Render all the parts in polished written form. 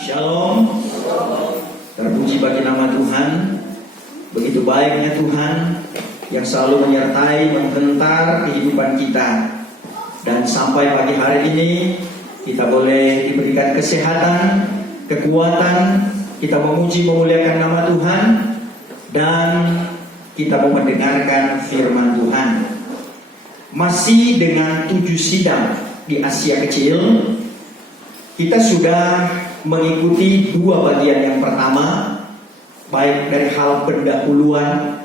Shalom. Terpuji bagi nama Tuhan. Begitu baiknya Tuhan yang selalu menyertai, menghentar kehidupan kita. Dan sampai pagi hari ini kita boleh diberikan kesehatan, kekuatan. Kita memuji memuliakan nama Tuhan. Dan kita mau mendengarkan firman Tuhan. Masih dengan 7 sidang di Asia Kecil, kita sudah mengikuti 2 bagian yang pertama, baik dari hal pendahuluan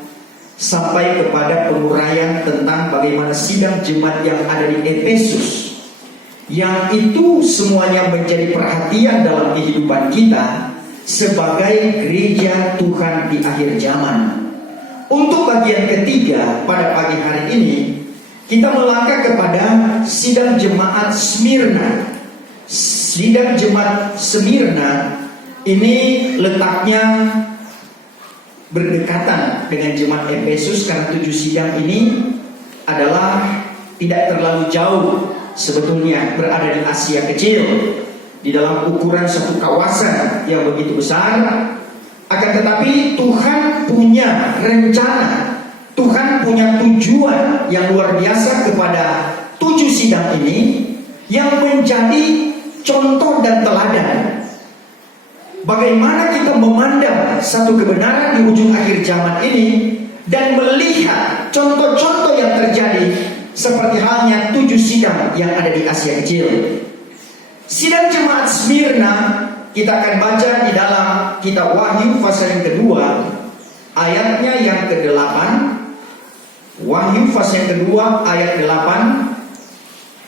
sampai kepada penguraian tentang bagaimana sidang jemaat yang ada di Efesus, yang itu semuanya menjadi perhatian dalam kehidupan kita sebagai gereja Tuhan di akhir zaman. Untuk bagian ketiga pada pagi hari ini, kita melangkah kepada sidang jemaat Smyrna. Sidang jemaat Smyrna ini letaknya berdekatan dengan jemaat Efesus, karena 7 sidang ini adalah tidak terlalu jauh sebetulnya, berada di Asia Kecil, di dalam ukuran satu kawasan yang begitu besar. Akan tetapi Tuhan punya rencana, Tuhan punya tujuan yang luar biasa kepada 7 sidang ini, yang menjadi contoh dan teladan bagaimana kita memandang satu kebenaran di ujung akhir zaman ini, dan melihat contoh-contoh yang terjadi seperti halnya 7 sidang yang ada di Asia Kecil. Sidang jemaat Smyrna kita akan baca di dalam kitab Wahyu pasal yang kedua, ayatnya yang ke-8. Wahyu pasal yang kedua ayat 8.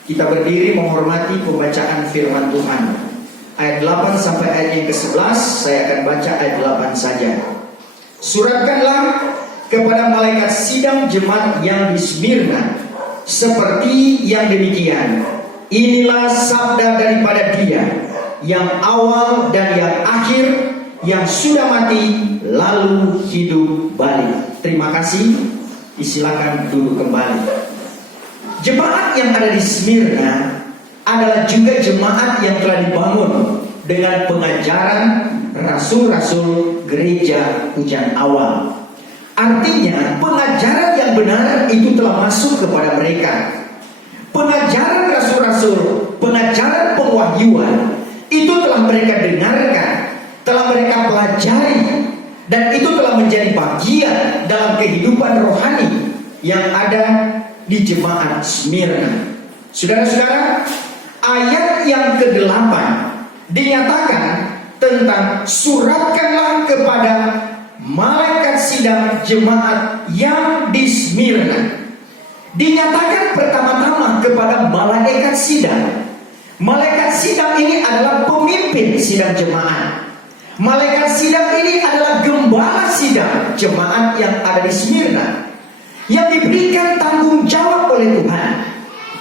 Kita berdiri menghormati pembacaan firman Tuhan. Ayat 8 sampai ayat yang ke-11. Saya akan baca ayat 8 saja. Suratkanlah kepada malaikat sidang jemaat yang di Smyrna seperti yang demikian. Inilah sabda daripada Dia yang awal dan yang akhir, yang sudah mati lalu hidup balik. Terima kasih. Disilakan duduk kembali. Jemaat yang ada di Smyrna adalah juga jemaat yang telah dibangun dengan pengajaran rasul-rasul gereja hujan awal. Artinya pengajaran yang benar itu telah masuk kepada mereka. Pengajaran rasul-rasul, pengajaran pewahyuan itu telah mereka dengarkan, telah mereka pelajari, dan itu telah menjadi bagian dalam kehidupan rohani yang ada di jemaat Smyrna. Saudara-saudara, ayat yang ke-8 dinyatakan tentang suratkanlah kepada malaikat sidang jemaat yang di Smyrna. Dinyatakan pertama-tama kepada malaikat sidang. Malaikat sidang ini adalah pemimpin sidang jemaat. Malaikat sidang ini adalah gembala sidang jemaat yang ada di Smyrna, yang diberikan tanggung jawab oleh Tuhan,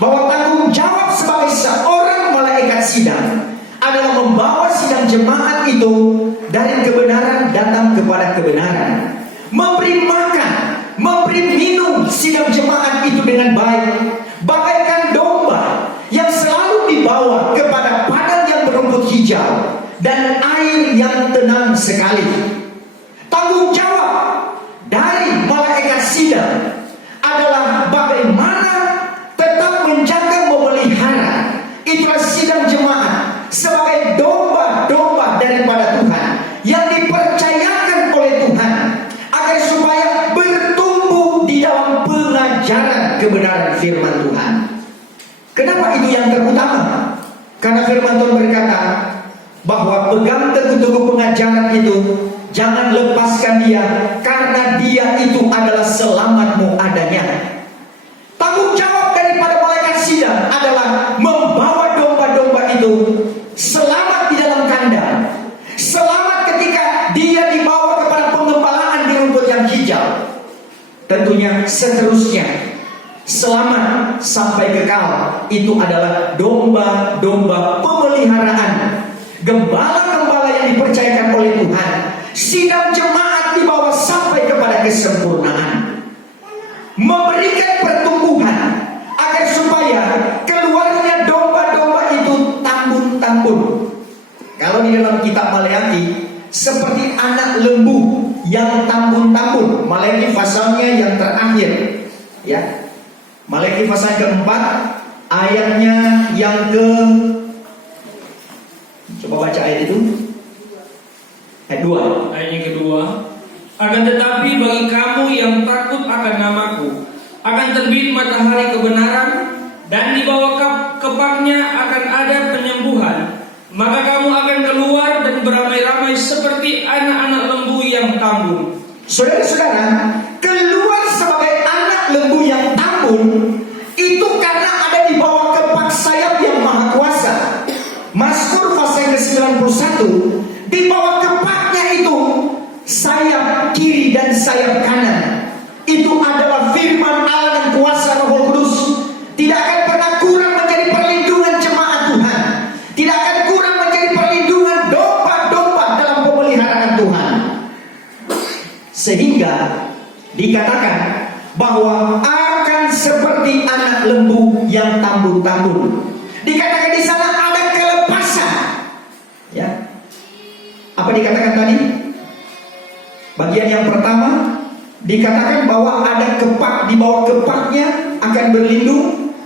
bahwa tanggung jawab sebagai seorang malaikat sidang adalah membawa sidang jemaat itu dari kebenaran datang kepada kebenaran, memberi makan, memberi minum sidang jemaat itu dengan baik, bagaikan domba yang selalu dibawa kepada padang yang berumput hijau dan air yang tenang sekali. Tanggung jawab dari malaikat sidang adalah bagaimana tetap menjaga, memelihara. Itulah sidang jemaat sebagai domba-domba daripada Tuhan, yang dipercayakan oleh Tuhan agar supaya bertumbuh di dalam pengajaran kebenaran firman Tuhan. Kenapa itu yang terutama? Karena firman Tuhan berkata bahwa pegang teguh-teguh pengajaran itu, jangan lepaskan dia, karena dia itu adalah selamatmu adanya. Tanggung jawab daripada malaikat sidang adalah membawa domba-domba itu selamat di dalam kandang, selamat ketika dia dibawa kepada pengembalaan di rumput yang hijau. Tentunya seterusnya, selamat sampai kekal. Itu adalah domba-domba pemeliharaan, gembala-gembala yang dipercayakan oleh Tuhan. Sidang jemaat dibawa sampai kepada kesempurnaan, memberikan pertumbuhan agar supaya keluarnya domba-domba itu tambun-tambun. Kalau di dalam kitab Maleakhi seperti anak lembu yang tambun-tambun. Maleakhi pasalnya yang terakhir, ya. Maleakhi pasal keempat, ayatnya yang ke, coba baca ayat itu, ayat 2. Ayat yang kedua. Akan tetapi bagi kamu yang takut akan namaku, akan terbit matahari kebenaran, dan di bawah kepaknya akan ada penyembuhan. Maka kamu akan keluar dan beramai-ramai seperti anak-anak lembu yang tambun. Saudara-saudara, keluar sebagai anak lembu yang tambun itu karena ada di bawah kepak sayap yang maha kuasa. Mazmur pasal ke-91, di bawah kepaknya itu sayap kiri dan sayap kanan. Itu adalah firman Allah dan kuasa Roh Kudus. Tidak akan pernah kurang menjadi perlindungan jemaat Tuhan. Tidak akan kurang menjadi perlindungan domba-domba dalam pemeliharaan Tuhan. Sehingga dikatakan bahwa akan seperti anak lembu yang tambun-tambun. Dikatakan di sana ada kelepasan. Ya. Apa dikatakan tadi? Bagian yang pertama dikatakan bahwa ada kepak, di bawah kepaknya akan berlindung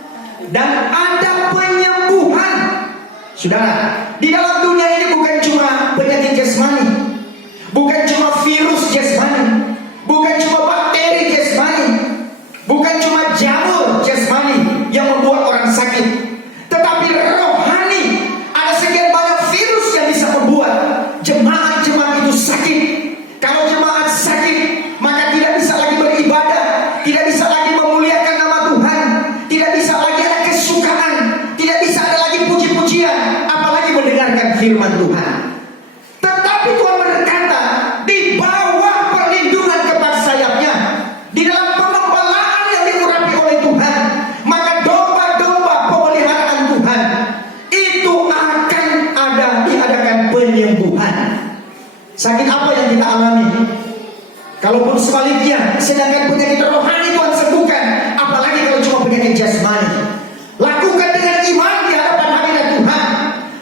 dan ada penyembuhan. Saudara, di dalam dunia ini bukan cuma penyakit jasmani, bukan cuma virus jasmani, bukan cuma bakteri jasmani, bukan cuma jamur jasmani yang membuat orang sakit, tetapi rohani. Ada sekian banyak virus yang bisa membuat jemaat-jemaat itu sakit. Kalau jemaat sakit, maka tidak bisa lagi beribadah, tidak bisa lagi memuliakan nama Tuhan, tidak bisa lagi ada kesukaan, tidak bisa ada lagi puji-pujian, apalagi mendengarkan firman Tuhan. Tetapi Tuhan berkata, di bawah perlindungan kepak sayapnya, di dalam pengembalaan yang diurapi oleh Tuhan, maka domba-domba pemeliharaan Tuhan itu akan diadakan penyembuhan. Sakit apa yang kita alami? Kalaupun sebaliknya, sedangkan penyakit rohani Tuhan sembuhkan, apalagi kalau cuma penyakit jasmani. Lakukan dengan iman di hadapan hadirat Tuhan.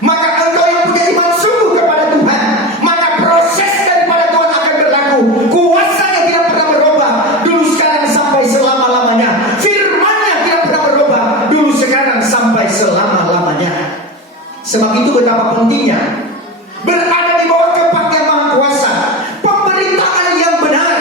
Maka engkau yang punya iman sungguh kepada Tuhan, maka proses daripada Tuhan akan berlaku. Kuasanya tidak pernah berubah, dulu sekarang sampai selama-lamanya. Firman-Nya tidak pernah berubah, dulu sekarang sampai selama-lamanya. Sebab itu betapa pentingnya berada di bawah kepak yang maha kuasa. Pemberitaan yang benar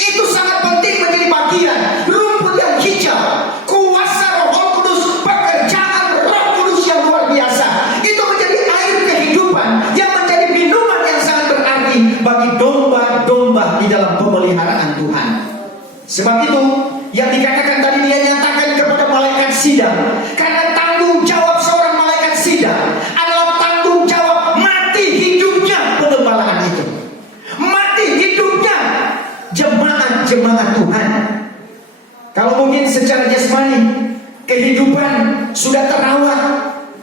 itu sangat penting menjadi bagian rumput yang hijau. Kuasa Roh Kudus, pekerjaan Roh Kudus yang luar biasa, itu menjadi air kehidupan yang menjadi minuman yang sangat berarti bagi domba-domba di dalam pemeliharaan Tuhan. Sebab itu yang dikatakan tadi, dia nyatakan kepada malaikat sidang, karena tanggung jawab seorang malaikat sidang adalah tanggung jawab mati hidupnya pengembalaan itu, mati hidupnya jemaat-jemaat Tuhan. Kalau mungkin secara jasmani kehidupan sudah terawat,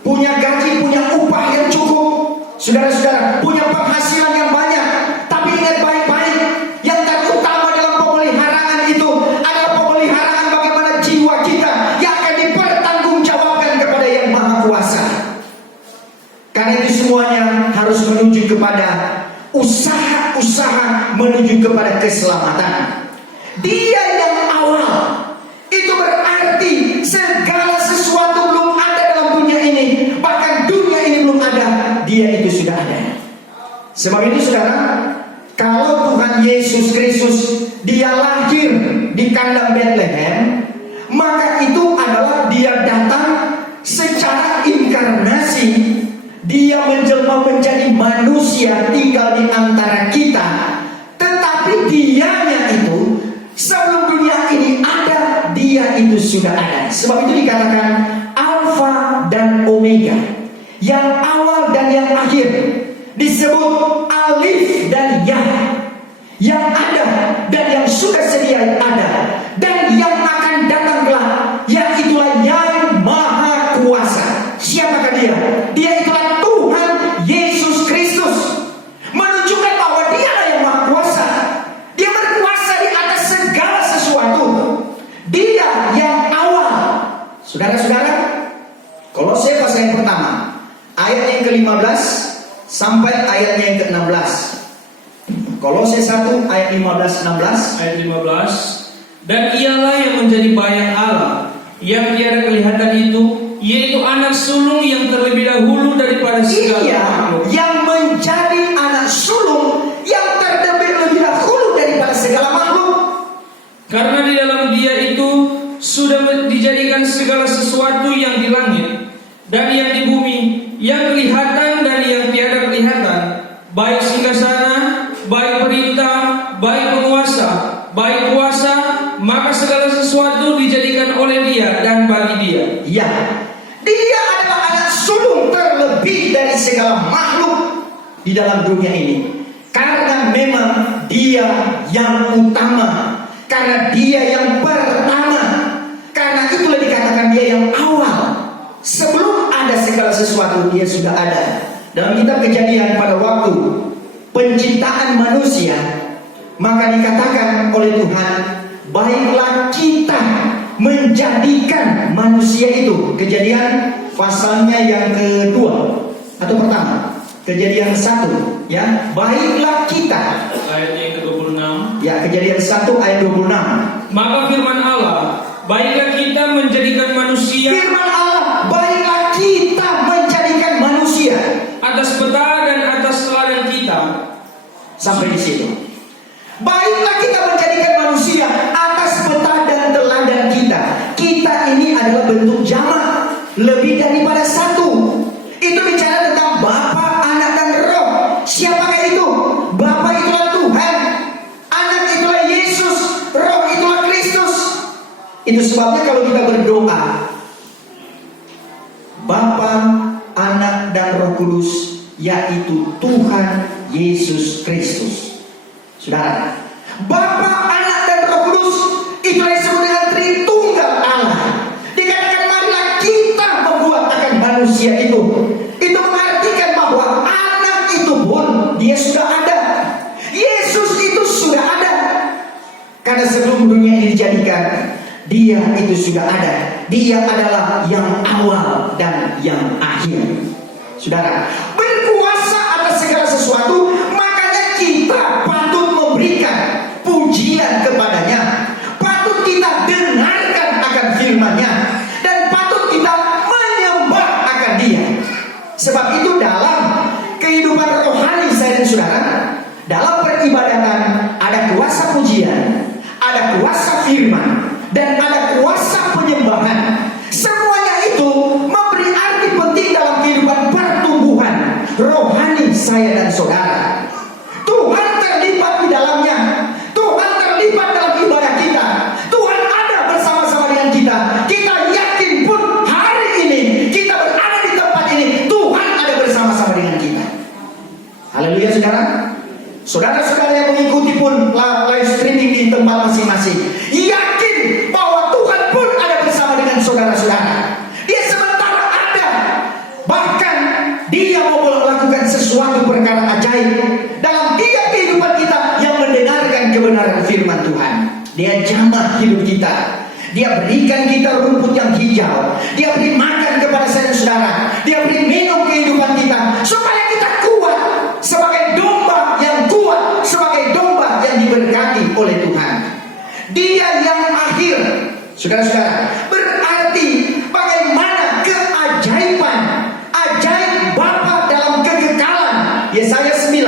punya gaji, punya upah yang cukup, saudara-saudara, punya penghasilan yang banyak, tapi ingat baik-baik, yang terutama dalam pemeliharaan itu adalah pemeliharaan bagaimana jiwa kita yang akan dipertanggungjawabkan kepada Yang Maha Kuasa. Karena itu semuanya harus menuju kepada usaha-usaha menuju kepada keselamatan. Dia yang awal, itu berarti segala sesuatu belum ada dalam dunia ini. Bahkan dunia ini belum ada, dia itu sudah ada. Sebab itu saudara, kalau Tuhan Yesus Kristus dia lahir di kandang Bethlehem, maka itu adalah dia datang secara inkarnasi. Dia menjelma menjadi manusia, tinggal di antara kita. Tetapi dianya itu sebelum dunia ini ada, dia itu sudah ada. Sebab itu dikatakan Alfa dan Omega, yang awal dan yang akhir. Disebut Alif dan Ya, yang ada dan yang sudah sedia ada, dan yang akan datang kelak, yaitulah Yang Maha Kuasa. Siapakah dia? Dia itulah Tuhan Yesus Kristus, menunjukkan bahwa dialah yang Maha Kuasa. Dia berkuasa di atas segala sesuatu. Dia yang awal. Saudara-saudara, Kolose pasal yang pertama, ayat yang ke-15 sampai ayatnya yang ke-16. Kolose 1 ayat 15-16. Ayat 15. Dan ialah yang menjadi bayang Allah yang tiada kelihatan itu, yaitu anak sulung yang terlebih dahulu daripada segala Iya, makhluk. yang menjadi anak sulung yang terlebih dahulu daripada segala makhluk. Karena di dalam Dia itu sudah dijadikan segala sesuatu yang di langit dan yang di bumi, yang kelihatan dan yang tiada kelihatan, baik singgasana, baik perintah, baik penguasa, baik kuasa, maka segala sesuatu dijadikan oleh Dia dan bagi Dia. Ya, dia adalah anak sulung terlebih dari segala makhluk di dalam dunia ini. Karena memang dia yang utama, karena dia yang pertama, karena itulah dikatakan dia yang awal. Sebelum ada segala sesuatu, dia sudah ada. Dalam kitab Kejadian pada waktu penciptaan manusia, maka dikatakan oleh Tuhan, baiklah kita menjadikan manusia itu. Kejadian pasalnya yang kedua atau pertama, Kejadian 1, ya, baiklah kita. Ayatnya yang ke-26. Ya, Kejadian 1 ayat 26. Maka firman Allah, baiklah kita menjadikan manusia Firman Allah, baiklah kita menjadikan manusia. atas peta dan atas teladan kita. Sampai di situ. Baiklah kita menjadikan manusia atas peta dan teladan kita. Kita ini adalah bentuk jamak, lebih daripada satu. Itu bicara tentang Bapa, Anak, dan Roh. Siapakah itu? Bapa itulah Tuhan, Anak itulah Yesus, Roh itulah Kristus. Itu sebabnya kalau kita berdoa, Bapa, Anak, dan Roh Kudus, yaitu Tuhan Yesus Kristus. Saudara, Bapa, Anak, dan Roh Kudus itulah yang disebut dengan Tritunggal Allah. Dikatakan marilah kita membuat akan manusia itu. Itu mengartikan bahwa Anak itu pun dia sudah ada. Yesus itu sudah ada. Karena sebelum dunia ini dijadikan, dia itu sudah ada. Dia adalah yang awal dan yang akhir. Saudara, berkuasa atas segala sesuatu, makanya kita patut memberikan pujian kepadanya. Patut kita dengarkan akan firman-Nya, dan patut kita menyembah akan Dia. Sebab itu dalam kehidupan rohani saya dan saudara, dalam peribadatan ada kuasa pujian, ada kuasa firman, dan ada kuasa penyembahan. Semuanya itu memberi arti penting dalam kehidupan pertumbuhan rohani saya dan saudara. Tuhan terlibat di dalamnya. Tuhan terlibat dalam ibadah kita. Tuhan ada bersama-sama dengan kita. Kita yakin pun hari ini kita berada di tempat ini, Tuhan ada bersama-sama dengan kita. Haleluya, saudara. Saudara-saudara yang mengikuti pun live streaming di tempat masing-masing, yakin bahwa Tuhan pun ada bersama dengan saudara-saudara. Dia sementara ada. Bahkan Dia mau melakukan sesuatu perkara ajaib dalam tiap kehidupan kita yang mendengarkan kebenaran firman Tuhan. Dia jamah hidup kita. Dia berikan kita rumput yang hijau. Dia beri makan kepada saya dan saudara. Dia beri minum kehidupan kita supaya kita kuat sebagai domba yang kuat, sebagai domba yang diberkati oleh Tuhan. Dia yang akhir, saudara-saudara, berarti bagaimana keajaiban, ajaib Bapa dalam kekekalan. Yesaya 9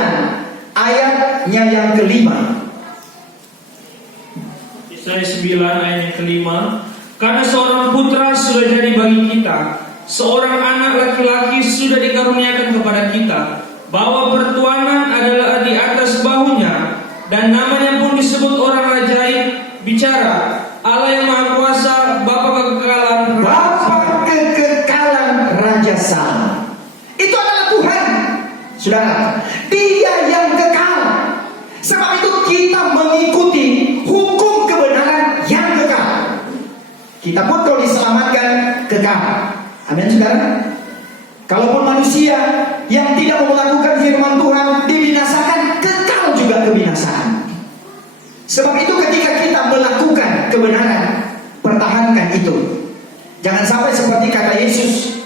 ayatnya yang kelima. Yesaya 9 ayat yang kelima. Karena seorang putra sudah jadi bagi kita, seorang anak laki-laki sudah dikaruniakan kepada kita, bahwa pertuanan adalah di atas bahunya, dan namanya pun disebut orang ajaib, bicara, Allah yang Maha Kuasa, Bapa kekekalan, Bapa kekekalan, Raja Salam. Itu adalah Tuhan. Saudara, Dia yang kekal. Sebab itu kita mengikuti hukum kebenaran yang kekal. Kita pun kalau diselamatkan kekal. Amin, saudara. Kalaupun manusia yang tidak mau melakukan firman Tuhan dibinasakan, kekal juga kebinasaan. Sebab itu ketika kita melakukan kebenaran, pertahankan itu. Jangan sampai seperti kata Yesus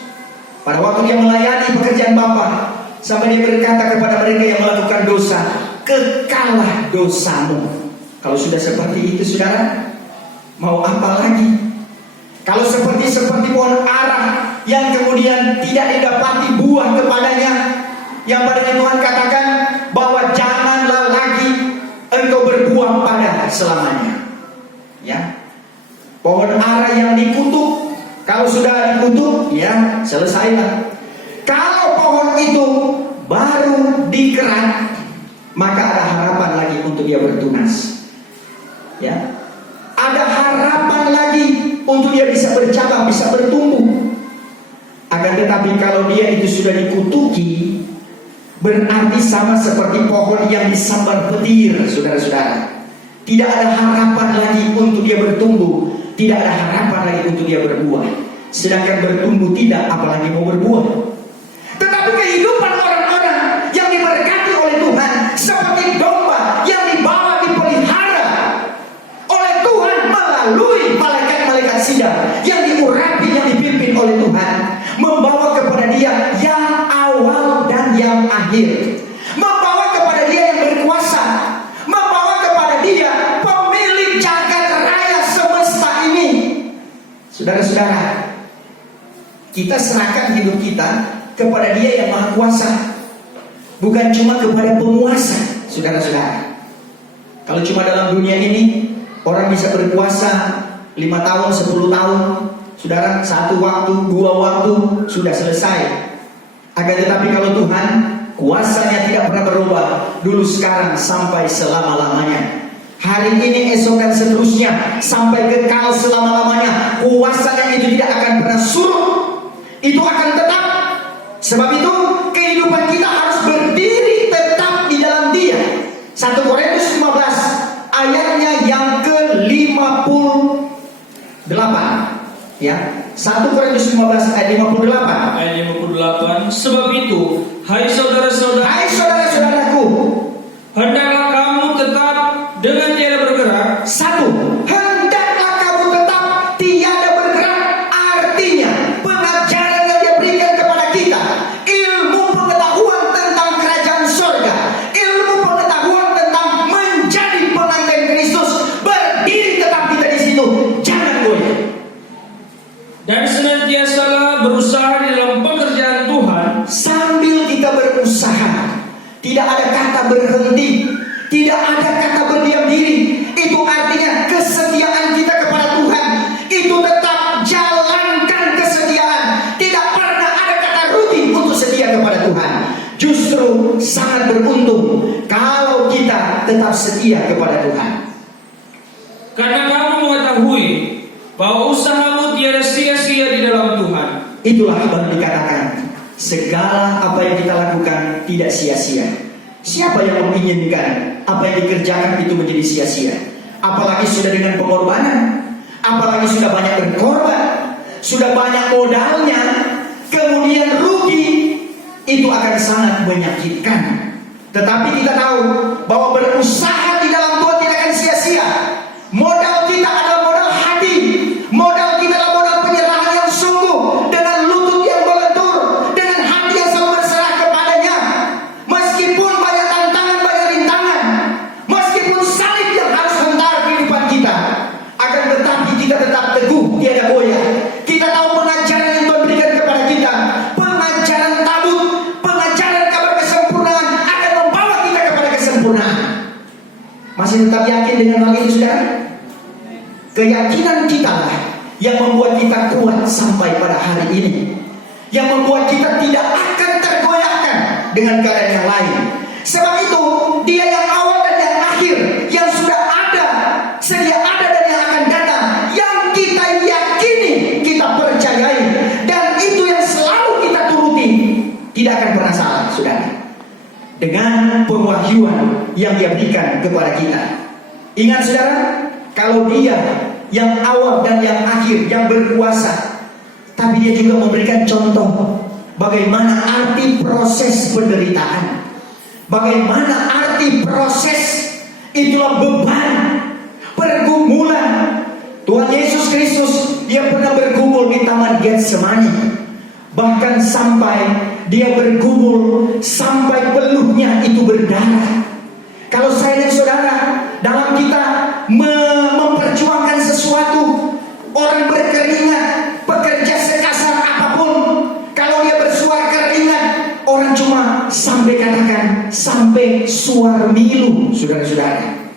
pada waktu Dia melayani pekerjaan Bapa, Sampai dia berkata kepada mereka yang melakukan dosa, kekallah dosamu. Kalau sudah seperti itu saudara, mau apa lagi? Kalau seperti pohon ara yang kemudian tidak didapati buah kepadanya, yang pada Tuhan katakan bahwa janganlah lagi engkau berbuah pada selamanya. Ya, pohon ara yang dikutuk, kalau sudah dikutuk, ya selesailah. Kalau pohon itu baru dikerat, maka ada harapan lagi untuk dia bertunas. Ya, ada harapan lagi untuk dia bisa bercabang, bisa bertumbuh. Akan tetapi kalau dia itu sudah dikutuki, berarti sama seperti pohon yang disambar petir, saudara-saudara. Tidak ada harapan lagi untuk dia bertumbuh, tidak ada harapan lagi untuk dia berbuah. Sedangkan bertumbuh tidak, apalagi mau berbuah. Tetapi kehidupan orang-orang yang diberkati oleh Tuhan seperti domba yang dibawa dipelihara oleh Tuhan melalui malaikat-malaikat sidang yang diurapi, yang dipimpin oleh Tuhan, membawa kepada dia yang awal dan yang akhir, membawa kepada dia yang berkuasa, membawa kepada dia pemilik jagat raya semesta ini. Saudara-saudara, kita serahkan hidup kita kepada dia yang maha kuasa, bukan cuma kepada penguasa. Saudara-saudara, kalau cuma dalam dunia ini orang bisa berkuasa 5 tahun, 10 tahun, saudara, 1 waktu, 2 waktu sudah selesai. Akan tetapi kalau Tuhan, kuasanya tidak pernah berubah, dulu, sekarang, sampai selama-lamanya. Hari ini, esok, dan seterusnya, sampai kekal selama-lamanya. Kuasanya itu tidak akan pernah surut, itu akan tetap. Sebab itu kehidupan kita harus berdiri tetap di dalam Dia. 1 Korintus 15 ayatnya yang ke-58. Ya, 1 Korintus 15 ayat 58. Ayat 58. Sebab itu, hai saudara-saudaraku, hendaklah kamu tetap dengan tiada bergerak. 1. Hendaklah kamu tetap tiada bergerak. Artinya pengajaran yang dia berikan kepada kita, ilmu pengetahuan tentang kerajaan surga, ilmu pengetahuan tentang menjadi pengantin Kristus, berdiri tetap kita di situ, jangan goyah. Dan senantiasalah berusaha di dalam pekerjaan Tuhan. Sambil kita berusaha, tidak ada kata berhenti, tidak ada kata berdiam diri. Itu artinya kesetiaan kita kepada Tuhan itu tetap jalankan kesetiaan. Tidak pernah ada kata rutin untuk setia kepada Tuhan. Justru sangat beruntung kalau kita tetap setia kepada Tuhan. Karena kamu mengetahui bahwa usahamu tiada sia-sia di dalam Tuhan. Itulah baru dikatakan segala apa yang kita lakukan tidak sia-sia. Siapa yang menginginkan apa yang dikerjakan itu menjadi sia-sia? Apalagi sudah dengan pengorbanan, apalagi sudah banyak berkorban, sudah banyak modalnya, kemudian rugi, itu akan sangat menyakitkan. Tetapi kita tahu bahwa berusaha di dalam Tuhan tidak akan sia-sia. Modal kita adalah modal hati, modal kita adalah modal penyerahan yang sungguh, dengan lutut yang berlentur, dengan hati yang selalu berserah kepadanya. Meskipun banyak tantangan, banyak rintangan, meskipun salib yang harus hentar kehidupan kita, akan tetapi kita tetap teguh, tiada goyah. Kita tahu pengajaran yang Tuhan berikan kepada kita, pengajaran tabut, pengajaran kabar kesempurnaan akan membawa kita kepada kesempurnaan. Masih tetap yakin dengan hal itu, saudara? Keyakinan kita lah yang membuat kita kuat sampai pada hari ini, yang membuat kita tidak akan tergoyahkan dengan keadaan yang lain. Sebab itu Dia yang awal dan yang akhir, yang sudah ada, sedia ada dan yang akan datang, yang kita yakini, kita percayai, dan itu yang selalu kita turuti, tidak akan pernah salah, saudara. Dengan pewahyuan yang Dia berikan kepada kita. Ingat, saudara, kalau Dia yang awal dan yang akhir, yang berkuasa, tapi Dia juga memberikan contoh bagaimana arti proses penderitaan, bagaimana arti proses, itulah beban, pergumulan. Tuhan Yesus Kristus, Dia pernah bergumul di Taman Getsemani, bahkan sampai dia bergumul sampai peluhnya itu berdarah. Kalau saya dan saudara dalam kita memperjuangkan sesuatu, orang berkeringat, bekerja sekasar apapun, kalau dia bersuara keringat, orang cuma sampai katakan sampai suar milu, saudara-saudara.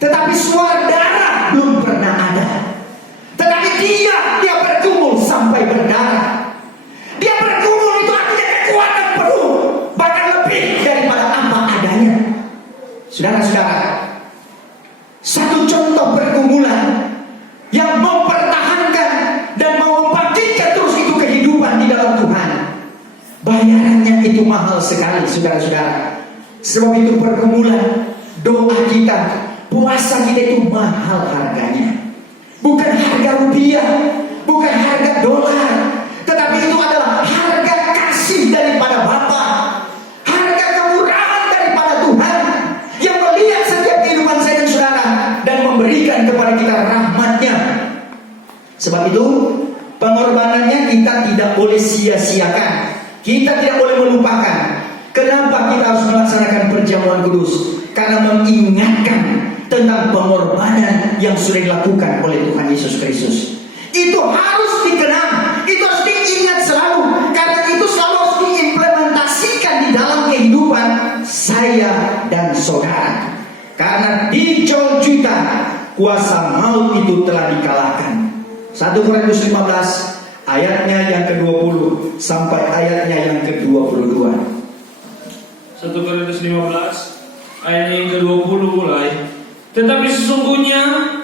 Tetapi suara darah belum pernah ada. Tetapi dia bergumul sampai berdarah. Dia bergumul itu artinya kekuatan penuh, bahkan lebih daripada apa adanya. Saudara-saudara, satu contoh pergumulan yang mempertahankan dan mau membangkitkan terus itu kehidupan di dalam Tuhan, bayarannya itu mahal sekali, saudara-saudara. Sebab itu pergumulan, doa kita, puasa kita itu mahal harganya. Bukan harga rupiah, bukan harga dolar, tetapi itu adalah harga kasih daripada Bapa, harga kemurahan daripada Tuhan yang melihat setiap kehidupan saya dan saudara dan memberikan kepada kita rahmat-Nya. Sebab itu pengorbanannya kita tidak boleh sia-siakan, kita tidak boleh melupakan. Kenapa kita harus melaksanakan perjamuan kudus? Karena mengingatkan tentang pengorbanan yang sudah dilakukan oleh Tuhan Yesus Kristus. Itu harus dikenang, itu harus diingat selalu, karena itu selalu harus diimplementasikan di dalam kehidupan saya dan saudara. Karena di Golgota kuasa maut itu telah dikalahkan. 1 Korintus 15 ayatnya yang ke-20 sampai ayatnya yang ke-22. 1 Korintus 15 ayatnya yang ke-20 mulai. Tetapi sesungguhnya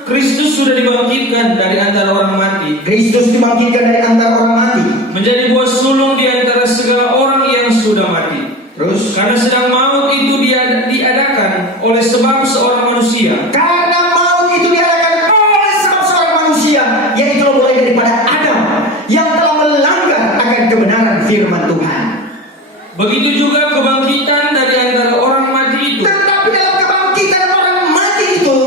Kristus sudah dibangkitkan dari antara orang mati. Kristus dibangkitkan dari antara orang mati, menjadi buah sulung di antara segala orang yang sudah mati. Terus, karena sedang maut itu diadakan oleh sebab seorang manusia. Karena maut itu diadakan oleh sebab seorang manusia, yaitu mulai daripada Adam yang telah melanggar akan kebenaran firman Tuhan. Begitu juga kebangkitan dari antara orang mati itu. Tetapi dalam kebangkitan orang mati itu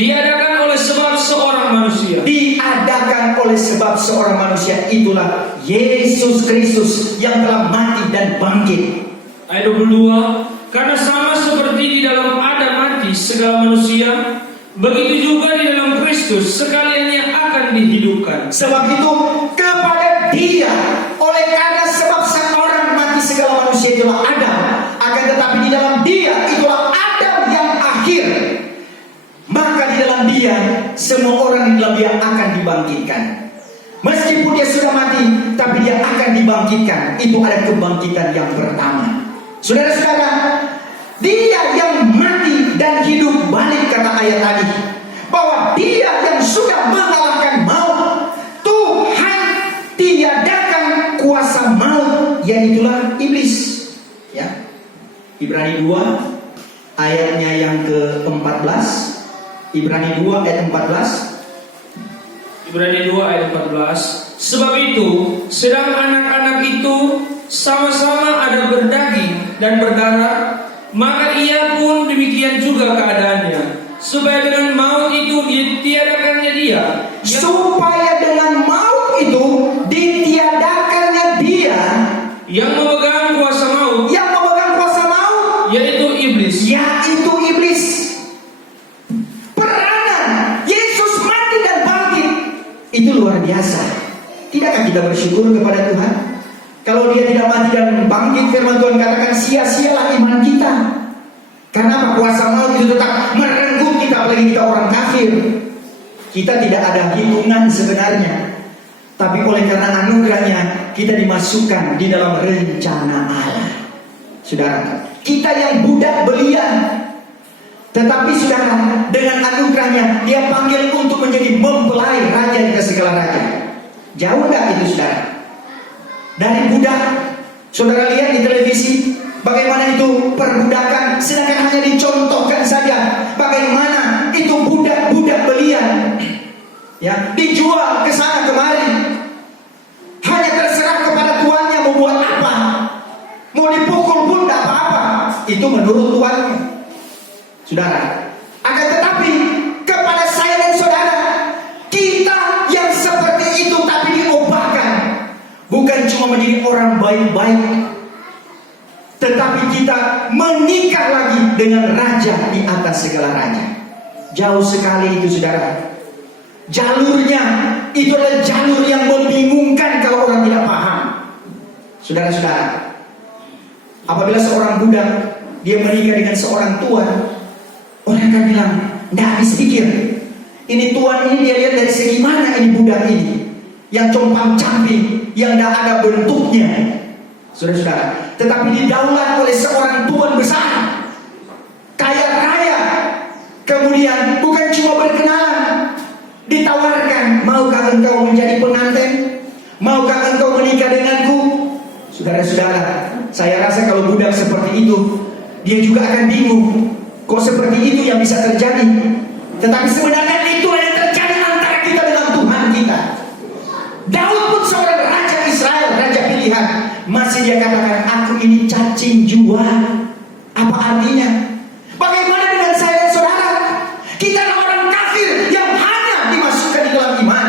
diadakan oleh sebab seorang manusia. Diadakan oleh sebab seorang manusia, itulah Yesus Kristus yang telah mati dan bangkit. Ayat 22, karena sama seperti di dalam Adam mati segala manusia, begitu juga di dalam Kristus sekaliannya akan dihidupkan. Sebab itu kepada Dia, oleh karena sebab seorang mati segala manusia itulah Adam, akan tetapi di dalam Dia itulah Adam yang akhir. Maka di dalam Dia semua orang di dalam Dia akan dibangkitkan. Meskipun dia sudah mati, tapi dia akan dibangkitkan. Itu ada kebangkitan yang pertama. Saudara-saudara, Dia yang mati dan hidup balik, kata ayat tadi, bahwa Dia yang sudah mengalahkan maut. Tuhan tiadakan kuasa maut, yaitulah iblis. Ya, Ibrani 2 ayatnya yang ke-14. Ibrani 2 ayat 14. Ibrani 2 ayat 14. Sebab itu, sedang anak-anak itu sama-sama ada berdaging dan berdarah, maka ia pun demikian juga keadaannya, supaya dengan maut itu ditiadakannya Dia supaya dengan maut itu ditiadakannya Dia yang memegang kuasa maut, yaitu iblis. Peranan Yesus mati dan bangkit itu luar biasa. Tidakkah kita bersyukur kepada Tuhan? Kalau Dia tidak mati dan bangkit, firman Tuhan katakan sia-sialah iman kita. Karena apa? Kuasa maut itu tetap merenggut kita, apalagi kita orang kafir. Kita tidak ada hitungan sebenarnya, tapi oleh karena anugerahnya kita dimasukkan di dalam rencana Allah. Saudara, kita yang budak belian, tetapi saudara, dengan anugerahnya Dia panggil untuk menjadi mempelai raja di segala raja. Jauh enggak itu, saudara? Dari budak, saudara lihat di televisi bagaimana itu perbudakan, sedangkan hanya dicontohkan saja bagaimana itu budak-budak belian, ya, dijual ke sana kemari, hanya terserah kepada tuannya mau buat apa, mau dipukul pun tidak apa-apa, itu menurut tuannya, saudara. Akan tetapi kepada saya dan saudara, kita yang seperti itu tapi diubahkan, bukan cuma cuma menjadi orang baik-baik, tetapi kita menikah lagi dengan raja di atas segala raja. Jauh sekali itu, saudara. Jalurnya itu adalah jalur yang membingungkan kalau orang tidak paham. Saudara-saudara, apabila seorang budak dia menikah dengan seorang tuan, orang akan bilang, tidak habis pikir. Ini tuan ini dia lihat dari segi mana ini budak ini, yang compang-camping, yang tidak ada bentuknya. Saudara-saudara, tetapi didaulat oleh seorang tuan besar, kaya raya, kemudian bukan cuma berkenalan, ditawarkan, maukah engkau menjadi pengantin? Maukah engkau menikah denganku? Saudara-saudara, saya rasa kalau budak seperti itu, dia juga akan bingung. Kok seperti itu yang bisa terjadi? Tetapi sebenarnya itu yang terjadi antara kita dengan Tuhan kita. Daud pun seorang raja Israel, raja pilihan, masih dia katakan, aku ini cacing jua. Apa artinya? Bagaimana dengan saya dan saudara? Kita adalah orang kafir yang hanya dimasukkan di dalam iman,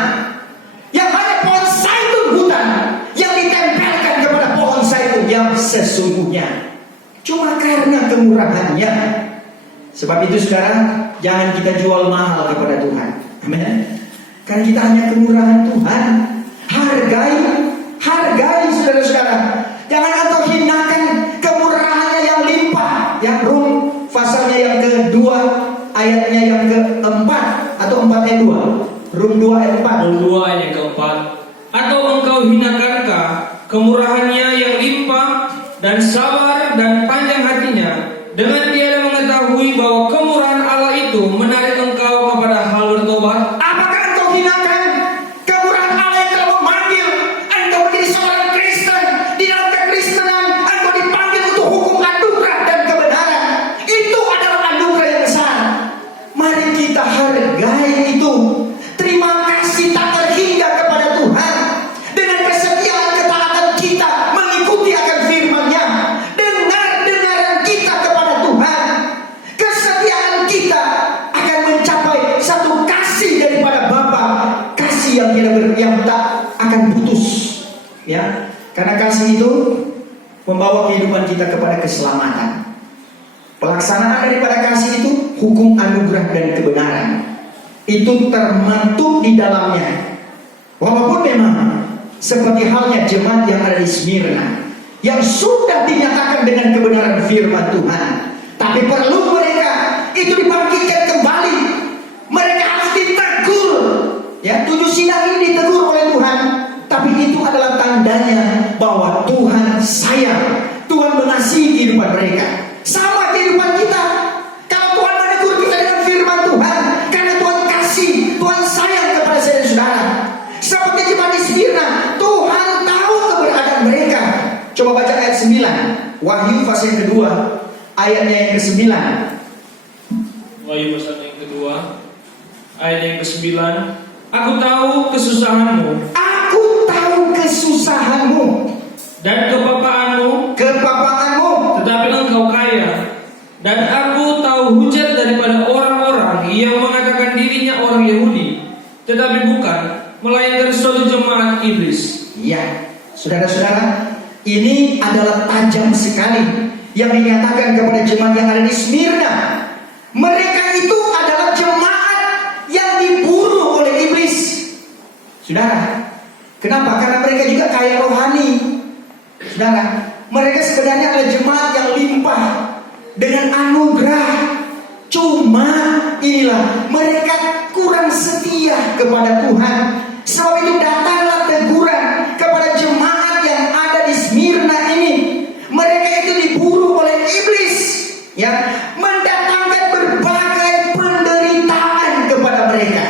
yang hanya pohon zaitun hutan yang ditempelkan kepada pohon zaitun yang sesungguhnya, cuma karena kemurahannya. Sebab itu, saudara, jangan kita jual mahal kepada Tuhan. Amin. Karena kita hanya kemurahan Tuhan. Hargai, saudara-saudara. Jangan engkau hinakan kemurahannya yang limpah. Yang Rum pasalnya yang kedua, ayatnya yang keempat, atau 4 ayat 2. Rum 2 ayat 4. Rum 2 ayat yang keempat. Atau engkau hinakankah kemurahannya yang limpah dan sabar dan panjang hatinya, dengan tiada mengetahui bahwa kemurahan Allah itu menarik engkau kepada hal bertobat? Apakah engkau hinakan kemurahan Allah yang telah memanggil engkau menjadi seorang Kristen? Di dalam kekristenan engkau dipanggil untuk hukum anugerah dan kebenaran. Itu adalah anugerah yang besar. Mari kita hargai itu. Terima kasih tak terhingga kepada Tuhan dengan kesetiaan ketaatan kita mengikuti akan firman-Nya. Dengar-dengaran kita kepada Tuhan, kesetiaan kita akan mencapai satu kasih daripada Bapa, kasih yang tak akan putus, ya. Karena kasih itu membawa kehidupan kita kepada keselamatan. Pelaksanaan daripada kasih itu hukum anugerah dan kebenaran. Itu termaktub di dalamnya. Walaupun memang seperti halnya jemaat yang ada di Smyrna, yang sudah dinyatakan dengan kebenaran firman Tuhan, tapi perlu mereka itu dibangkitkan kembali. Mereka harus ditegur, ya. 7 sidang ini ditegur oleh Tuhan, tapi itu adalah tandanya bahwa Tuhan sayang, Tuhan mengasihi kehidupan mereka. Sama kehidupan kita. Kalau Tuhan menegur kita dengan firman Tuhan, karena Tuhan kasih, Tuhan sayang kepada saya dan saudara. Seperti jemaat di Smyrna, Tuhan tahu keberadaan mereka. Coba baca ayat 9, Wahyu pasal yang kedua, ayatnya yang ke-9. Wahyu pasal yang kedua, ayat yang ke-9. Aku tahu kesusahanmu. Aku tahu kesusahanmu Dan kepapaanmu, tetapi engkau kaya. Dan aku tahu hujat daripada orang-orang yang mengatakan dirinya orang Yahudi, tetapi bukan, melainkan suatu jemaat iblis. Ya, saudara-saudara, ini adalah tajam sekali yang dinyatakan kepada jemaat yang ada di Smyrna. Mereka itu adalah jemaat yang diburu oleh iblis. Saudara, kenapa? Karena mereka juga kaya rohani. Saudara, mereka sebenarnya adalah jemaat yang limpah dengan anugerah. Cuma inilah mereka kurang setia kepada Tuhan. Sebab itu datanglah teguran kepada jemaat yang ada di Smyrna ini. Mereka itu diburu oleh iblis, ya, mendatangkan berbagai penderitaan kepada mereka.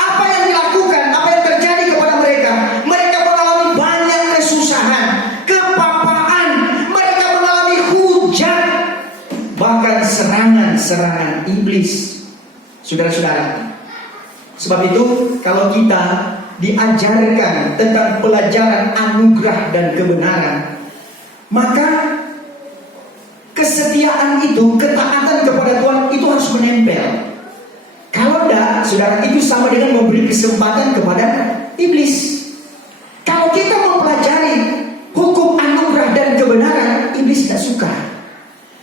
Apa yang dilakukan? Apa yang terjadi kepada mereka? Mereka mengalami banyak kesusahan, kepapaan, mereka mengalami hujat, bahkan serangan-serangan iblis. Saudara-saudara, sebab itu kalau kita diajarkan tentang pelajaran anugerah dan kebenaran, maka kesetiaan itu, ketaatan kepada Tuhan itu harus menempel. Kalau tidak, saudara, itu sama dengan memberi kesempatan kepada iblis. Kalau kita mempelajari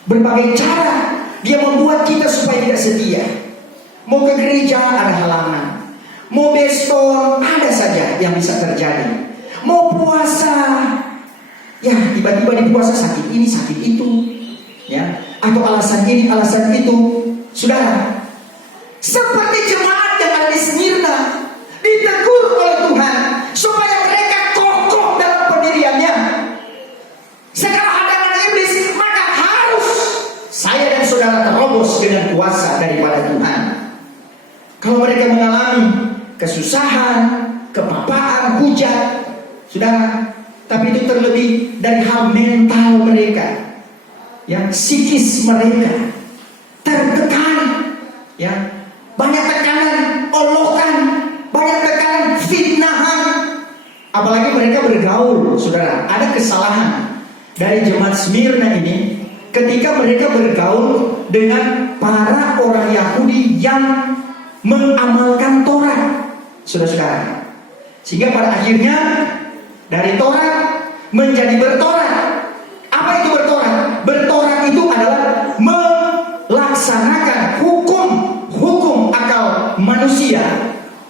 Berbagai cara dia membuat kita supaya tidak setia. Mau ke gereja ada halangan, mau besok ada saja yang bisa terjadi. Mau puasa, ya tiba-tiba di puasa sakit ini sakit itu, ya, atau alasan ini alasan itu. Saudara, seperti jemaat yang ada di Smyrna ditegur oleh Tuhan supaya mereka kokoh dalam pendiriannya. Segala hadangan iblis maka harus saya dan saudara terobos dengan kuasa daripada Tuhan. Kalau mereka mengalami kesusahan, kepapaan, hujat, saudara, tapi itu terlebih dari hal mental mereka, yang psikis mereka tertekan, ya, banyak tekanan, olokan, banyak tekanan, fitnahan. Apalagi mereka bergaul, saudara, ada kesalahan dari jemaat Smyrna ini ketika mereka bergaul dengan para orang Yahudi yang mengamalkan Taurat, saudara-saudara, sehingga pada akhirnya dari Taurat menjadi bertorat. Apa itu bertorat? Bertorat itu adalah melaksanakan hukum akal manusia,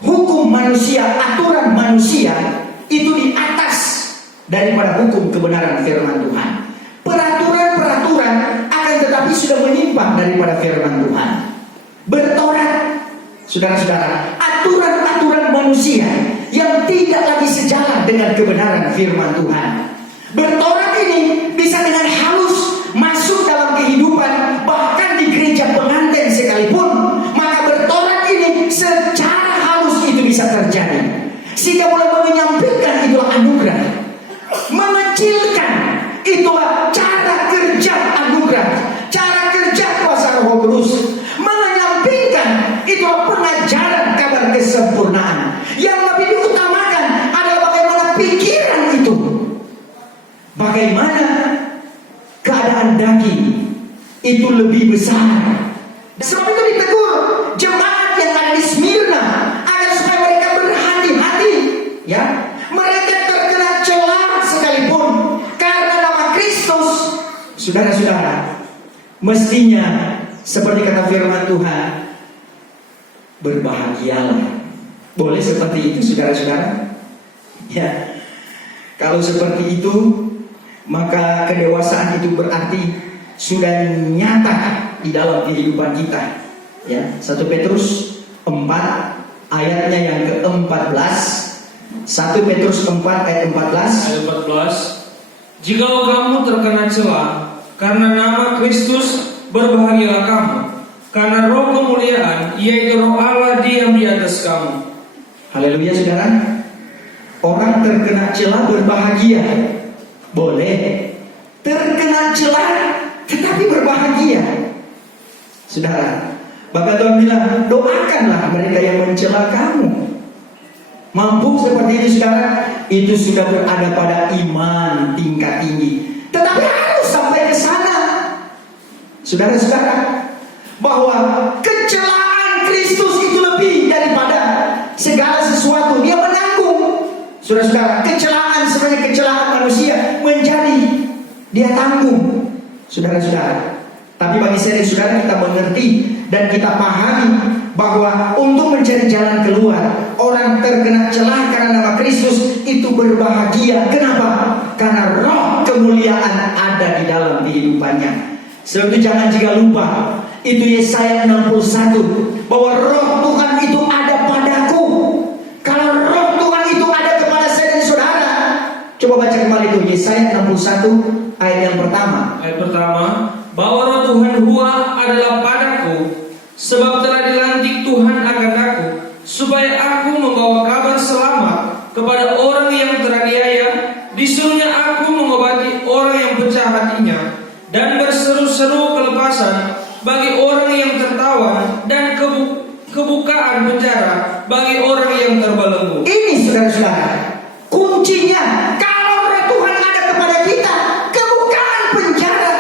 hukum manusia, aturan manusia itu di atas daripada hukum kebenaran firman Tuhan. Peraturan-peraturan akan tetapi sudah menyimpang daripada firman Tuhan. Bertorat, saudara-saudara, aturan-aturan manusia yang tidak lagi sejalan dengan kebenaran firman Tuhan. Bertorat ini bisa dengan halus masuk dalam kehidupan, bahkan di gereja pengantin sekalipun, maka bertorat ini secara halus itu bisa terjadi. Sehingga mulai menyampaikan itulah anugerah, mengecilkan itulah cara kerja anugerah, cara kerja kuasa Roh Kudus, menyampaikan itulah pengajaran kabar kesempurnaan. Yang lebih diutamakan adalah bagaimana pikiran itu, bagaimana keadaan daging itu lebih besar. Sebab itu ditegur jemaat yang ada di Smyrna agar supaya mereka berhati-hati, ya. Mereka terkena celah sekalipun karena nama Kristus. Saudara-saudara, mestinya seperti kata firman Tuhan, berbahagialah. Boleh seperti itu, saudara-saudara? Ya. Kalau seperti itu, maka kedewasaan itu berarti sudah nyata di dalam kehidupan kita. Ya, 1 Petrus 4 ayatnya yang ke-14. 1 Petrus 4 ayat 14. Ayat 14. Jikalau kamu terkena celah karena nama Kristus, berbahagialah kamu, karena Roh kemuliaan, yaitu Roh Allah diam di atas kamu. Haleluya, saudara. Orang terkena celah berbahagia. Boleh. Terkena celah tetapi berbahagia. Saudara, bahkan Tuhan bilang, doakanlah mereka yang mencela kamu. Mampu seperti itu, saudara, itu sudah berada pada iman tingkat tinggi. Tetapi harus sampai ke sana, saudara-saudara, bahwa kecelaan Kristus itu lebih daripada segala sesuatu. Dia menanggung, saudara-saudara. Kecelaan sebenarnya kecelaan manusia menjadi dia tanggung, saudara-saudara. Tapi bagi saya dan saudara, kita mengerti dan kita pahami bahwa untuk mencari jalan keluar, orang terkena celah karena nama Kristus itu berbahagia. Kenapa? Karena roh kemuliaan ada di dalam kehidupannya. Sebab itu jangan juga lupa, itu Yesaya 61, bahwa roh Tuhan itu ada padaku. Kalau roh Tuhan itu ada kepada saya dan saudara, coba baca kembali itu Yesaya 61 ayat yang pertama. Ayat pertama, bahwa roh Tuhan Hua adalah padaku, sebab telah dilantik Tuhan akan aku, supaya aku membawa kabar selamat kepada orang yang teraniaya. Disuruhnya aku mengobati orang yang pecah hatinya, dan berseru-seru kelepasan bagi orang yang tertawan, dan kebukaan penjara bagi orang yang terbelenggu. Ini saudara-saudara, kuncinya. Kalau roh Tuhan ada kepada kita, kebukaan penjara.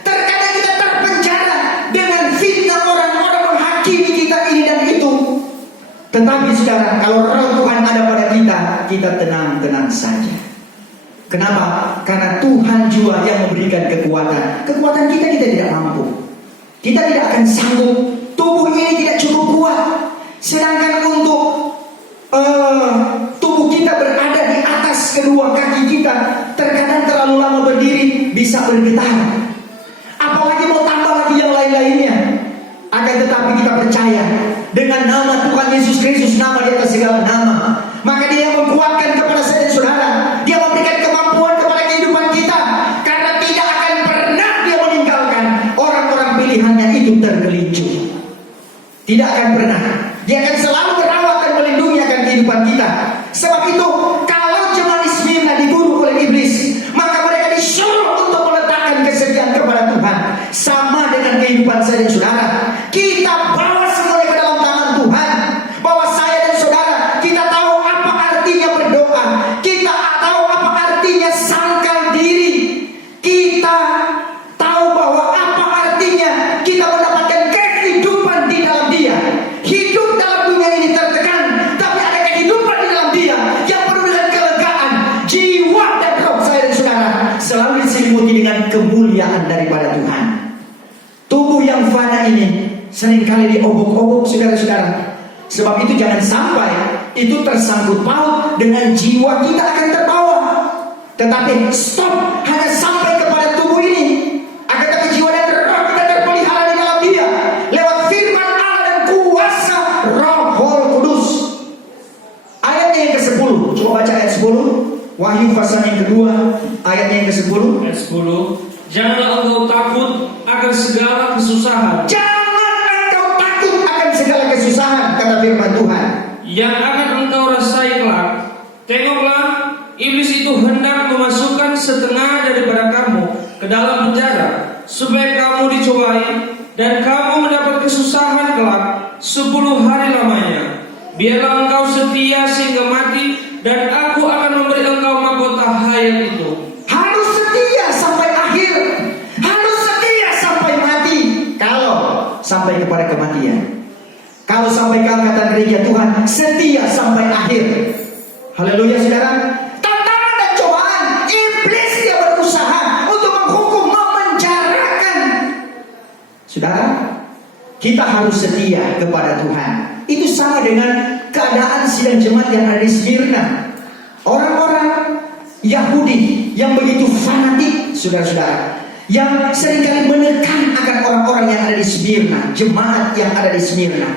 Terkadang kita terpenjara dengan fitnah orang-orang menghakimi kita ini dan itu. Tetapi saudara, kalau roh Tuhan ada pada kita, kita tenang-tenang saja. Kenapa? Karena Tuhan jua yang memberikan kekuatan. Kekuatan kita tidak kita tidak akan sanggup. Tubuh ini tidak cukup kuat. Sedangkan untuk tubuh kita berada di atas kedua kaki kita, terkadang terlalu lama berdiri bisa bergetar. Apalagi mau tambah lagi yang lain-lainnya. Akan tetapi kita percaya dengan nama Tuhan Yesus Kristus, nama di atas segala nama, maka Dia yang menguatkan kepada saya dan saudara. Dia memberikan kemampuan kepada kehidupan kita, karena tidak akan pernah Dia meninggalkan orang-orang pilihannya itu tergelincir. Tidak akan pernah. Dia akan selalu merawat dan melindungi akan kehidupan kita. Sebab itu, kalau jemaat di Smyrna dibunuh oleh iblis, maka mereka disuruh untuk meletakkan kesediaan kepada Tuhan. Sama dengan kehidupan saya dan saudara. Kita bawa semuanya ke dalam tangan Tuhan. Bahwa saya dan saudara, kita tahu apa artinya berdoa. Kita tahu apa artinya sangkal diri. Kita tahu bahwa apa artinya kita mendapatkan kehidupan di dalam Dia. Hidup dalam dunia ini tertekan, tapi ada kehidupan di dalam Dia yang penuh dengan kelegaan jiwa dan roh saya dan saudara, selalu diselimuti dengan kemuliaan daripada Tuhan. Tubuh yang fana ini seringkali diobok-obok saudara-saudara. Sebab itu jangan sampai itu tersangkut paut dengan jiwa kita akan terbawa. Tetapi stop hanya sampai kepada tubuh ini. Akan tetapi jiwa dan roh kita terpelihara di dalam Dia lewat firman Allah dan kuasa Roh Kudus. Ayatnya yang ke-10, coba baca ayat 10. Wahyu pasal yang kedua, ayatnya yang ke-10. Ayat 10. Janganlah engkau takut akan segala kesusahan. Jangan engkau takut akan segala kesusahan, kata firman Tuhan, yang akan engkau rasai kelak. Tengoklah, iblis itu hendak memasukkan setengah daripada kamu ke dalam penjara, supaya kamu dicobai dan kamu mendapat kesusahan kelak 10 hari lamanya. Biarlah engkau setia sehingga mati, dan aku akan memberi engkau mahkota hayat itu. harus setia sampai akhir, harus setia sampai mati. Kalau sampai kepada kematian, kalau sampai ke angkatan gereja Tuhan, setia sampai akhir. Haleluya saudara. Tantangan dan cobaan iblis, dia berusaha untuk menghukum, memenjarakan. Saudara, kita harus setia kepada Tuhan. Itu sama dengan keadaan sidang jemaat yang ada di Smyrna. Orang-orang Yahudi yang begitu fanatik, saudara-saudara, yang seringkali menekan akan orang-orang yang ada di Smyrna, jemaat yang ada di Smyrna.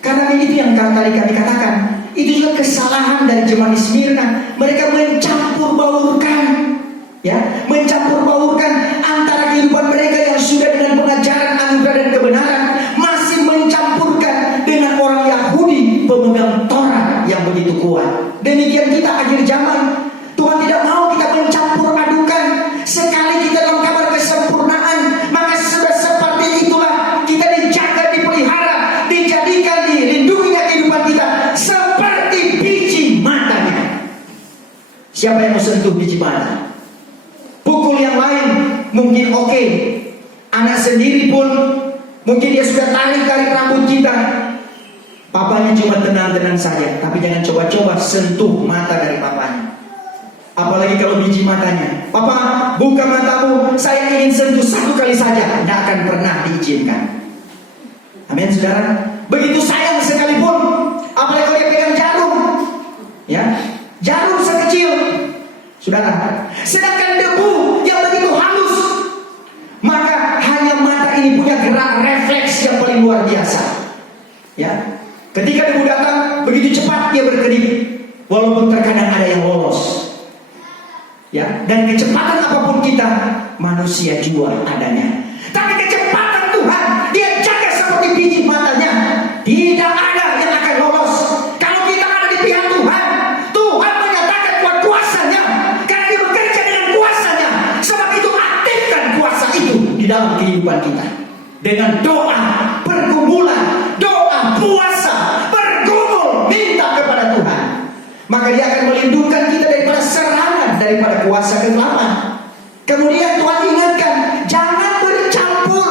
Karena itu yang tadi kami katakan, itu juga kesalahan dari jemaat di Smyrna. Mereka mencampur baurkan, ya, mencampur baurkan antara kehidupan mereka yang sudah dengan pengajaran anugerah dan kebenaran, masih mencampurkan dengan orang Yahudi pemegang Taurat yang begitu kuat. Demikian kita akhir zaman. Tuhan tidak mau kita mencampur adukan. Sekali kita dalam kabar kesempurnaan, maka sudah seperti itulah kita dijaga, dipelihara, dijadikan, dilindungi kehidupan kita seperti biji matanya. Siapa yang mau sentuh biji mata? Pukul yang lain mungkin oke. Anak sendiri pun mungkin dia sudah tarik rambut kita. Papanya cuma tenang-tenang saja, tapi jangan coba-coba sentuh mata dari papanya. Apalagi kalau biji matanya. Papa, buka matamu, saya ingin sentuh 1 kali saja. Tidak akan pernah diizinkan. Amin saudara. Begitu sayang sekalipun, apalagi kalau dia pegang jarum, ya, jarum sekecil, saudara. Sedangkan debu yang begitu halus, maka hanya mata ini punya gerak refleks yang paling luar biasa. Ya, ketika debu datang, begitu cepat dia berkedip, walaupun terkadang ada yang lolos. Ya, dan kecepatan apapun kita, manusia jua adanya. Tapi kecepatan Tuhan, Dia jaga seperti biji matanya. Tidak ada yang akan lolos. Kalau kita ada di pihak Tuhan, Tuhan menyatakan kuat kuasanya, karena Dia bekerja dengan kuasanya. Sebab itu aktifkan kuasa itu di dalam kehidupan kita. Dengan doa, pergumulan, doa, puasa, bergumul, minta kepada Tuhan. Maka Dia akan melindungi kita daripada serangan, daripada kuasa kegelapan. Kemudian Tuhan ingatkan, jangan bercampur,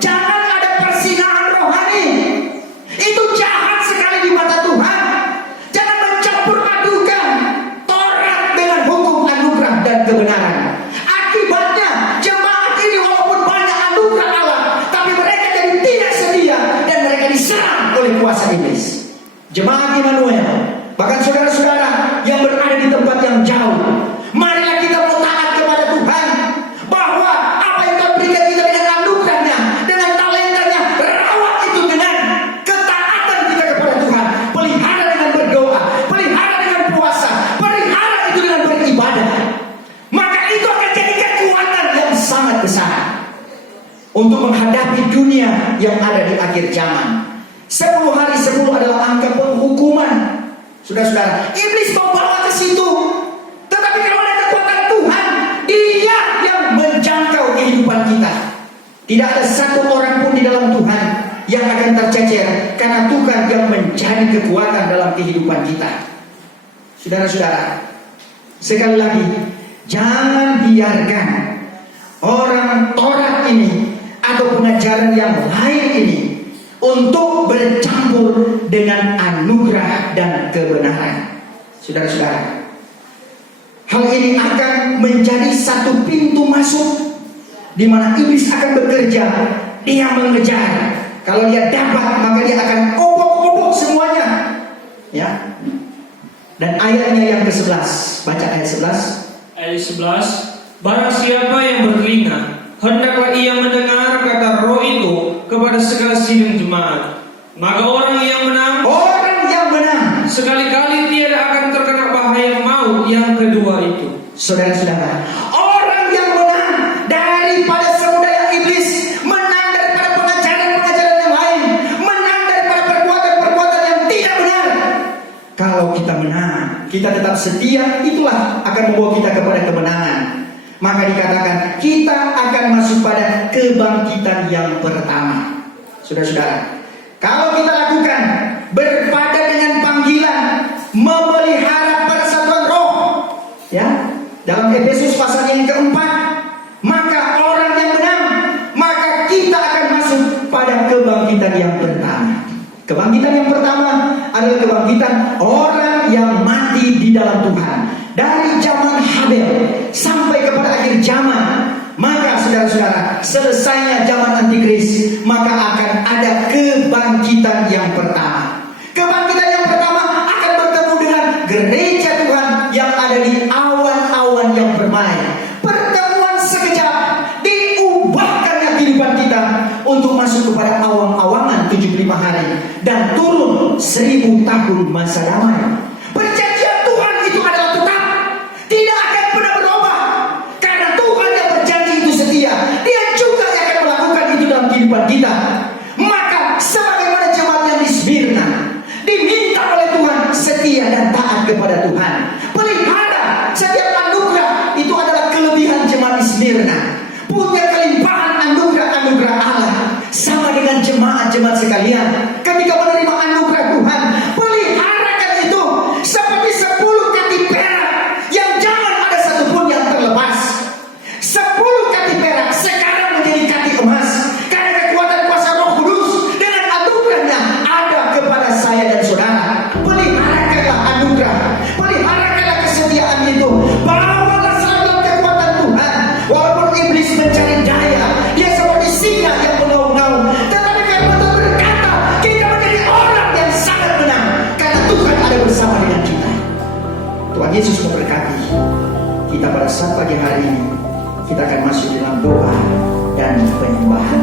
jangan ada persinggahan rohani. Itu jahat sekali di mata Tuhan. Jangan mencampur adukan Taurat dengan hukum anugerah dan kebenaran. Akibatnya jemaat ini walaupun banyak anugerah Allah, tapi mereka jadi untuk menghadapi dunia yang ada di akhir zaman. 10 hari 10 adalah angka penghukuman. Saudara-saudara, iblis membawa ke situ. Tetapi kalau ada kekuatan Tuhan, Dia yang menjangkau kehidupan kita. Tidak ada satu orang pun di dalam Tuhan yang akan tercecer, karena Tuhan yang menjadi kekuatan dalam kehidupan kita. Saudara-saudara, sekali lagi, jangan biarkan orang Taurat ini atau pengajaran yang lain ini untuk bercampur dengan anugerah dan kebenaran. Saudara-saudara, hal ini akan menjadi satu pintu masuk di mana iblis akan bekerja. Dia mengejar. Kalau dia dapat, maka dia akan obok-obok semuanya. Ya. Dan ayatnya yang ke-11, baca ayat 11. Ayat 11, barang siapa yang bertelinga, hendaklah ia mendengar kata Roh itu kepada segala sidang jemaat. Maka orang yang menang sekali-kali tiada akan terkena bahaya maut yang kedua itu. Saudara-saudara, orang yang menang daripada semudaya iblis, menang daripada pengajaran-pengajaran yang lain, menang daripada perbuatan-perbuatan yang tidak benar. Kalau kita menang, kita tetap setia, itulah akan membawa kita kepada kemenangan. Maka dikatakan kita akan masuk pada kebangkitan yang pertama. Saudara-saudara, kalau kita lakukan berpada dengan panggilan memelihara persatuan roh, ya, dalam Efesus pasal yang keempat, maka orang yang menang, maka kita akan masuk pada kebangkitan yang pertama. Kebangkitan yang pertama adalah kebangkitan orang yang mati di dalam Tuhan. Dari zaman Habel sampai kepada akhir zaman, maka saudara-saudara, selesainya zaman antikris, maka akan ada kebangkitan yang pertama. Kebangkitan yang pertama akan bertemu dengan gereja Tuhan yang ada di awan-awan yang bermain. Pertemuan sekejap, diubahkannya kehidupan kita untuk masuk kepada awang-awangan 75 hari dan turun 1000 tahun masa damai. Perjanjian Tuhan itu adalah tetap, tidak akan pernah berubah, karena Tuhan yang berjanji itu setia. Dia juga yang akan melakukan itu dalam kehidupan kita. Maka sebagaimana jemaat yang di Smyrna diminta oleh Tuhan setia dan taat kepada Tuhan, pelihara setiap anugerah. Itu adalah kelebihan jemaat di Smyrna, punya kelimpahan anugerah Allah. Sama dengan jemaat-jemaat sekalian, ketika menerima anugerah Tuhan, peliharakan itu seperti 10 kati perak yang jangan ada satupun yang terlepas. 10 kati perak sekarang menjadi kati emas, karena kekuatan kuasa Roh Kudus dengan anugerahnya ada kepada saya dan saudara. Peliharakanlah anugerah, peliharakanlah kesetiaan itu. Bawalah selalu dalam kekuatan Tuhan. Walaupun iblis mencari daya, dia seperti singa yang mengaum-ngaum, tetapi karena Tuhan berkata, kita menjadi orang yang sangat menang, karena Tuhan ada bersama dengan kita. Tuhan Yesus memberkati kita pada saat pagi hari ini. Kita akan masuk dalam doa dan penyembahan.